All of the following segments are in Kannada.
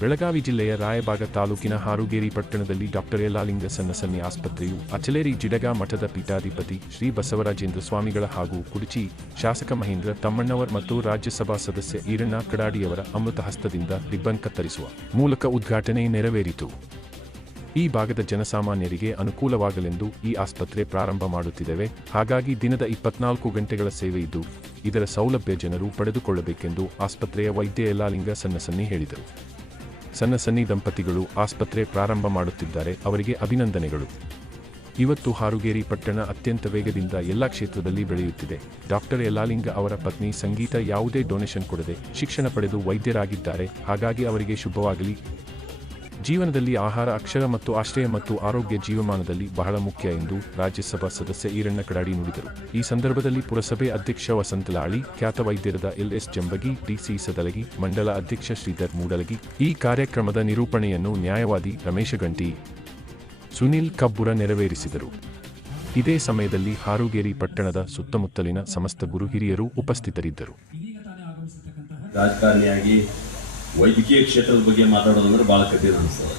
ಬೆಳಗಾವಿ ಜಿಲ್ಲೆಯ ರಾಯಬಾಗ ತಾಲೂಕಿನ ಹಾರುಗೇರಿ ಪಟ್ಟಣದಲ್ಲಿ ಡಾಕ್ಟರ್ ಯಲ್ಲಾಲಿಂಗ ಸನ್ನಸನ್ನಿ ಆಸ್ಪತ್ರೆಯು ಅಚಲೇರಿ ಜಿಡಗ ಮಠದ ಪೀಠಾಧಿಪತಿ ಶ್ರೀ ಬಸವರಾಜೇಂದ್ರ ಸ್ವಾಮಿಗಳ ಹಾಗೂ ಕುಡಚಿ ಶಾಸಕ ಮಹೇಂದ್ರ ತಮ್ಮಣ್ಣವರ್ ಮತ್ತು ರಾಜ್ಯಸಭಾ ಸದಸ್ಯ ಈರಣ್ಣ ಕಡಾಡಿಯವರ ಅಮೃತ ಹಸ್ತದಿಂದ ರಿಬ್ಬನ್ ಕತ್ತರಿಸುವ ಮೂಲಕ ಉದ್ಘಾಟನೆ ನೆರವೇರಿತು. ಈ ಭಾಗದ ಜನಸಾಮಾನ್ಯರಿಗೆ ಅನುಕೂಲವಾಗಲೆಂದು ಈ ಆಸ್ಪತ್ರೆ ಪ್ರಾರಂಭ ಮಾಡುತ್ತಿದ್ದೇವೆ. ಹಾಗಾಗಿ ದಿನದ ಇಪ್ಪತ್ನಾಲ್ಕು ಗಂಟೆಗಳ ಸೇವೆ ಇದ್ದು, ಇದರ ಸೌಲಭ್ಯ ಜನರು ಪಡೆದುಕೊಳ್ಳಬೇಕೆಂದು ಆಸ್ಪತ್ರೆಯ ವೈದ್ಯ ಯಲ್ಲಾಲಿಂಗ ಸನ್ನಸನ್ನಿ ಹೇಳಿದರು. ಸನ್ನಸನ್ನಿ ದಂಪತಿಗಳು ಆಸ್ಪತ್ರೆ ಪ್ರಾರಂಭ ಮಾಡುತ್ತಿದ್ದಾರೆ, ಅವರಿಗೆ ಅಭಿನಂದನೆಗಳು. ಇವತ್ತು ಹಾರುಗೇರಿ ಪಟ್ಟಣ ಅತ್ಯಂತ ವೇಗದಿಂದ ಎಲ್ಲ ಕ್ಷೇತ್ರದಲ್ಲಿ ಬೆಳೆಯುತ್ತಿದೆ. ಡಾಕ್ಟರ್ ಯಲಾಲಿಂಗ ಅವರ ಪತ್ನಿ ಸಂಗೀತ ಯಾವುದೇ ಡೊನೇಷನ್ ಕೊಡದೆ ಶಿಕ್ಷಣ ಪಡೆದು ವೈದ್ಯರಾಗಿದ್ದಾರೆ, ಹಾಗಾಗಿ ಅವರಿಗೆ ಶುಭವಾಗಲಿ. ಜೀವನದಲ್ಲಿ ಆಹಾರ, ಅಕ್ಷರ ಮತ್ತು ಆಶ್ರಯ ಮತ್ತು ಆರೋಗ್ಯ ಜೀವಮಾನದಲ್ಲಿ ಬಹಳ ಮುಖ್ಯ ಎಂದು ರಾಜ್ಯಸಭಾ ಸದಸ್ಯ ಈರಣ್ಣ ಕಡಾಡಿ ನುಡಿದರು. ಈ ಸಂದರ್ಭದಲ್ಲಿ ಪುರಸಭೆ ಅಧ್ಯಕ್ಷ ವಸಂತ ಲಾಳಿ ಖ್ಯಾತ ವೈದ್ಯರದ L S Jambagi, DC Sadalagi, ಮಂಡಲ ಅಧ್ಯಕ್ಷ ಶ್ರೀಧರ್ ಮೂಡಲಗಿ, ಈ ಕಾರ್ಯಕ್ರಮದ ನಿರೂಪಣೆಯನ್ನು ನ್ಯಾಯವಾದಿ ರಮೇಶ ಗಂಟಿ, ಸುನಿಲ್ ಕಬ್ಬುರ ನೆರವೇರಿಸಿದರು. ಇದೇ ಸಮಯದಲ್ಲಿ ಹಾರುಗೇರಿ ಪಟ್ಟಣದ ಸುತ್ತಮುತ್ತಲಿನ ಸಮಸ್ತ ಗುರು ಹಿರಿಯರು ಉಪಸ್ಥಿತರಿದ್ದರು. ರಾಜಕಾರಣಿಯಾಗಿ ವೈದ್ಯಕೀಯ ಕ್ಷೇತ್ರದ ಬಗ್ಗೆ ಮಾತಾಡೋದಂದ್ರೆ ಭಾಳ ಕಠಿಣ ಅನಿಸ್ತದೆ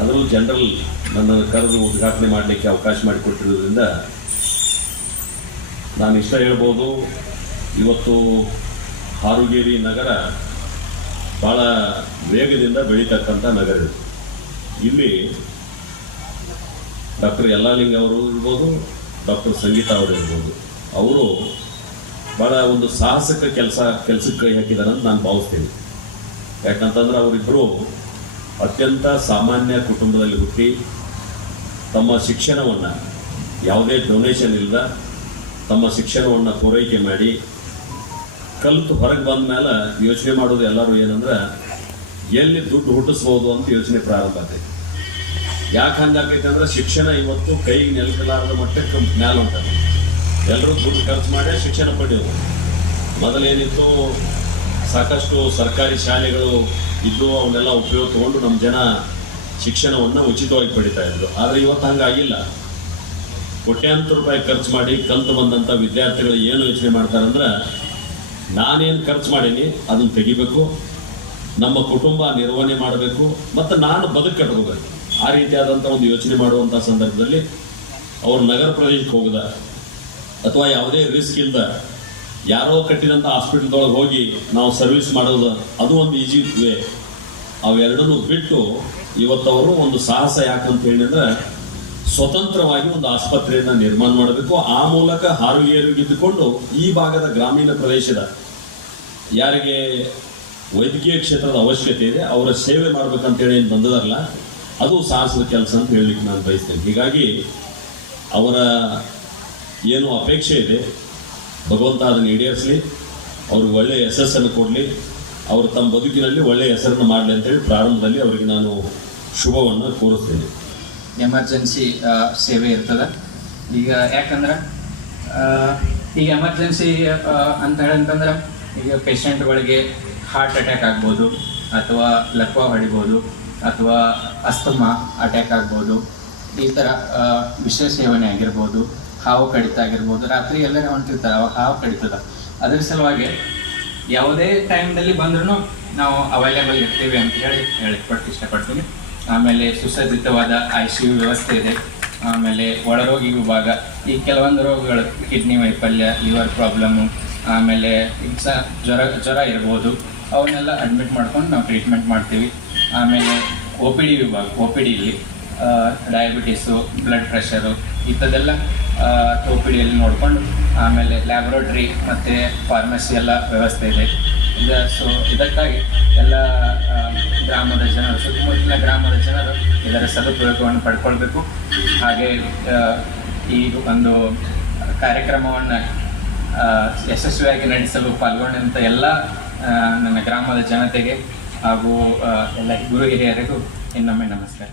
ಆದರೂ ಜನರಲ್ ನನ್ನನ್ನು ಕರೆದು ಉದ್ಘಾಟನೆ ಮಾಡಲಿಕ್ಕೆ ಅವಕಾಶ ಮಾಡಿಕೊಟ್ಟಿರೋದ್ರಿಂದ ನಾನು ಇಷ್ಟ ಹೇಳ್ಬೋದು. ಇವತ್ತು ಹಾರುಗೇರಿ ನಗರ ಭಾಳ ವೇಗದಿಂದ ಬೆಳೀತಕ್ಕಂಥ ನಗರ ಇದು. ಇಲ್ಲಿ ಡಾಕ್ಟರ್ ಯಲ್ಲಾಲಿಂಗ್ ಅವರು ಇರ್ಬೋದು, ಡಾಕ್ಟರ್ ಸಂಗೀತಾ ಅವರು ಇರ್ಬೋದು. ಅವರು ಭಾಳ ಒಂದು ಸಾಹಸಕ ಕೆಲಸ, ಕೆಲಸಕ್ಕೆ ಕೈ ಅಂತ ನಾನು ಭಾವಿಸ್ತೀನಿ. ಯಾಕಂತಂದ್ರೆ ಅವರಿಬ್ಬರು ಅತ್ಯಂತ ಸಾಮಾನ್ಯ ಕುಟುಂಬದಲ್ಲಿ ಹುಟ್ಟಿ ತಮ್ಮ ಶಿಕ್ಷಣವನ್ನು ಯಾವುದೇ ಡೊನೇಷನ್ ಇಲ್ಲದ ತಮ್ಮ ಶಿಕ್ಷಣವನ್ನು ಪೂರೈಕೆ ಮಾಡಿ ಕಲಿತು ಹೊರಗೆ ಬಂದ ಮೇಲೆ ಯೋಚನೆ ಮಾಡೋದು ಎಲ್ಲರೂ ಏನಂದ್ರೆ ಎಲ್ಲಿ ದುಡ್ಡು ಹುಟ್ಟಿಸ್ಬೋದು ಅಂತ ಯೋಚನೆ ಪ್ರಾರಂಭ ಆಗೈತೆ ಯಾಕೆ ಹಂಗಾಗೈತೆ ಅಂದ್ರೆ ಶಿಕ್ಷಣ ಇವತ್ತು ಕೈಗೆ ನೆಲಕಲಾರದ ಮಟ್ಟಕ್ಕೆ ಮ್ಯಾಲ ಉಂಟು ಎಲ್ಲರೂ ದುಡ್ಡು ಖರ್ಚು ಮಾಡಿ ಶಿಕ್ಷಣ ಪಡೆಯೋದು. ಮೊದಲೇನಿತ್ತು ಸಾಕಷ್ಟು ಸರ್ಕಾರಿ ಶಾಲೆಗಳು ಇದ್ದು ಅವನ್ನೆಲ್ಲ ಉಪಯೋಗ ತಗೊಂಡು ನಮ್ಮ ಜನ ಶಿಕ್ಷಣವನ್ನು ಉಚಿತವಾಗಿ ಪಡಿತಾ ಇದ್ರು. ಆದರೆ ಇವತ್ತು ಹಂಗಾಗಿಲ್ಲ ಕೋಟ್ಯಾಂತರ ರೂಪಾಯಿ ಖರ್ಚು ಮಾಡಿ ಕಲ್ತು ಬಂದಂಥ ವಿದ್ಯಾರ್ಥಿಗಳು ಏನು ಯೋಚನೆ ಮಾಡ್ತಾರೆ ಅಂದ್ರೆ, ನಾನೇನು ಖರ್ಚು ಮಾಡೀನಿ ಅದನ್ನು ತೆಗಿಬೇಕು, ನಮ್ಮ ಕುಟುಂಬ ನಿರ್ವಹಣೆ ಮಾಡಬೇಕು, ಮತ್ತು ನಾನು ಬದುಕು ಕಟ್ಕೋಬೇಕು ಆ ರೀತಿಯಾದಂಥ ಒಂದು ಯೋಚನೆ ಮಾಡುವಂಥ ಸಂದರ್ಭದಲ್ಲಿ ಅವರು ನಗರ ಪ್ರದೇಶಕ್ಕೆ ಹೋಗದ, ಅಥವಾ ಯಾವುದೇ ರಿಸ್ಕ್ ಇಲ್ಲದ ಯಾರೋ ಕಟ್ಟಿದಂಥ ಹಾಸ್ಪಿಟಲ್ದೊಳಗೆ ಹೋಗಿ ನಾವು ಸರ್ವಿಸ್ ಮಾಡೋದು, ಅದು ಒಂದು ಈಜಿ ವೇ ಅವೆರಡನ್ನು ಬಿಟ್ಟು ಇವತ್ತವರು ಒಂದು ಸಾಹಸ ಯಾಕಂತ ಹೇಳಿದ್ರೆ, ಸ್ವತಂತ್ರವಾಗಿ ಒಂದು ಆಸ್ಪತ್ರೆಯನ್ನು ನಿರ್ಮಾಣ ಮಾಡಬೇಕು. ಆ ಮೂಲಕ ಹಾರುಗೇರಿಗಿದ್ದುಕೊಂಡು ಈ ಭಾಗದ ಗ್ರಾಮೀಣ ಪ್ರದೇಶದ ಯಾರಿಗೆ ವೈದ್ಯಕೀಯ ಕ್ಷೇತ್ರದ ಅವಶ್ಯಕತೆ ಇದೆ, ಅವರ ಸೇವೆ ಮಾಡ್ಬೇಕಂತೇಳಿ ಏನು ಬಂದದಲ್ಲ, ಅದು ಸಾಹಸದ ಕೆಲಸ ಅಂತ ಹೇಳಲಿಕ್ಕೆ ನಾನು ಬಯಸ್ತೇನೆ. ಹೀಗಾಗಿ ಅವರ ಏನು ಅಪೇಕ್ಷೆ ಇದೆ ಭಗವಂತ ಅದನ್ನು ಈಡೇರಿಸಲಿ, ಅವ್ರಿಗೆ ಒಳ್ಳೆಯ ಯಶಸ್ಸನ್ನು ಕೊಡಲಿ, ಅವರು ತಮ್ಮ ಬದುಕಿನಲ್ಲಿ ಒಳ್ಳೆಯ ಹೆಸರನ್ನು ಮಾಡಲಿ ಅಂತೇಳಿ ಪ್ರಾರಂಭದಲ್ಲಿ ಅವರಿಗೆ ನಾನು ಶುಭವನ್ನು ಕೋರಿಸ್ತೇನೆ. ಎಮರ್ಜೆನ್ಸಿ ಸೇವೆ ಇರ್ತದೆ. ಈಗ ಯಾಕಂದ್ರೆ ಈಗ ಎಮರ್ಜೆನ್ಸಿ ಅಂತ ಹೇಳಂತಂದ್ರೆ ಈಗ ಪೇಷಂಟ್ಗಳಿಗೆ ಹಾರ್ಟ್ ಅಟ್ಯಾಕ್ ಆಗ್ಬೋದು, ಅಥವಾ ಲಕ್ವ ಹೊಡಿಬೋದು, ಅಥವಾ ಅಸ್ತಮಾ ಅಟ್ಯಾಕ್ ಆಗ್ಬೋದು, ಈ ಥರ ವಿಷಯ ವಿಷ ಸೇವನೆ ಆಗಿರ್ಬೋದು ಹಾವು ಕಡಿತ ಆಗಿರ್ಬೋದು ರಾತ್ರಿ ಎಲ್ಲರೂ ಹೊಂಟಿರ್ತಾರೆ, ಅವಾಗ ಹಾವು ಕಡಿತದ. ಅದ್ರ ಸಲುವಾಗಿ ಯಾವುದೇ ಟೈಮ್ದಲ್ಲಿ ಬಂದ್ರೂ ನಾವು ಅವೈಲೇಬಲ್ ಇರ್ತೀವಿ ಅಂತ ಹೇಳಿ ಹೇಳಿಕೊಟ್ಟು ಇಷ್ಟಪಡ್ತೀನಿ. ಆಮೇಲೆ ಸುಸಜ್ಜಿತವಾದ ಐ ಸಿ ಯು ವ್ಯವಸ್ಥೆ ಇದೆ. ಆಮೇಲೆ ಒಳರೋಗಿ ವಿಭಾಗ, ಈ ಕೆಲವೊಂದು ರೋಗಗಳು ಕಿಡ್ನಿ ವೈಫಲ್ಯ ಲಿವರ್ ಪ್ರಾಬ್ಲಮ್ಮು ಆಮೇಲೆ ಹಿಂಸ ಜ್ವರ ಜ್ವರ ಇರ್ಬೋದು. ಅವನ್ನೆಲ್ಲ ಅಡ್ಮಿಟ್ ಮಾಡ್ಕೊಂಡು ನಾವು ಟ್ರೀಟ್ಮೆಂಟ್ ಮಾಡ್ತೀವಿ. ಆಮೇಲೆ ಒ ಪಿ ಡಿ ವಿಭಾಗ ಒ ಪಿ ಡಿಲಿ ಡಯಾಬಿಟೀಸು ಬ್ಲಡ್ ಪ್ರೆಷರು ಇಂಥದ್ದೆಲ್ಲ ಒ ಪಿ ಡಿಯಲ್ಲಿ ನೋಡಿಕೊಂಡು ಆಮೇಲೆ ಲ್ಯಾಬ್ರೋಟ್ರಿ ಮತ್ತು ಫಾರ್ಮಸಿ ಎಲ್ಲ ವ್ಯವಸ್ಥೆ ಇದೆ. ಇದು ಸೊ ಇದಕ್ಕಾಗಿ ಎಲ್ಲ ಗ್ರಾಮದ ಜನರು, ಸುತ್ತಮುತ್ತಲಿನ ಗ್ರಾಮದ ಜನರು ಇದರ ಸದುಪಯೋಗವನ್ನು ಪಡ್ಕೊಳ್ಬೇಕು. ಹಾಗೆ ಈ ಒಂದು ಕಾರ್ಯಕ್ರಮವನ್ನು ಯಶಸ್ವಿಯಾಗಿ ನಡೆಸಲು ಪಾಲ್ಗೊಂಡಂಥ ಎಲ್ಲ ನನ್ನ ಗ್ರಾಮದ ಜನತೆಗೆ ಹಾಗೂ ಎಲ್ಲ ಗುರು ಹಿರಿಯರಿಗೂ ಇನ್ನೊಮ್ಮೆ ನಮಸ್ಕಾರ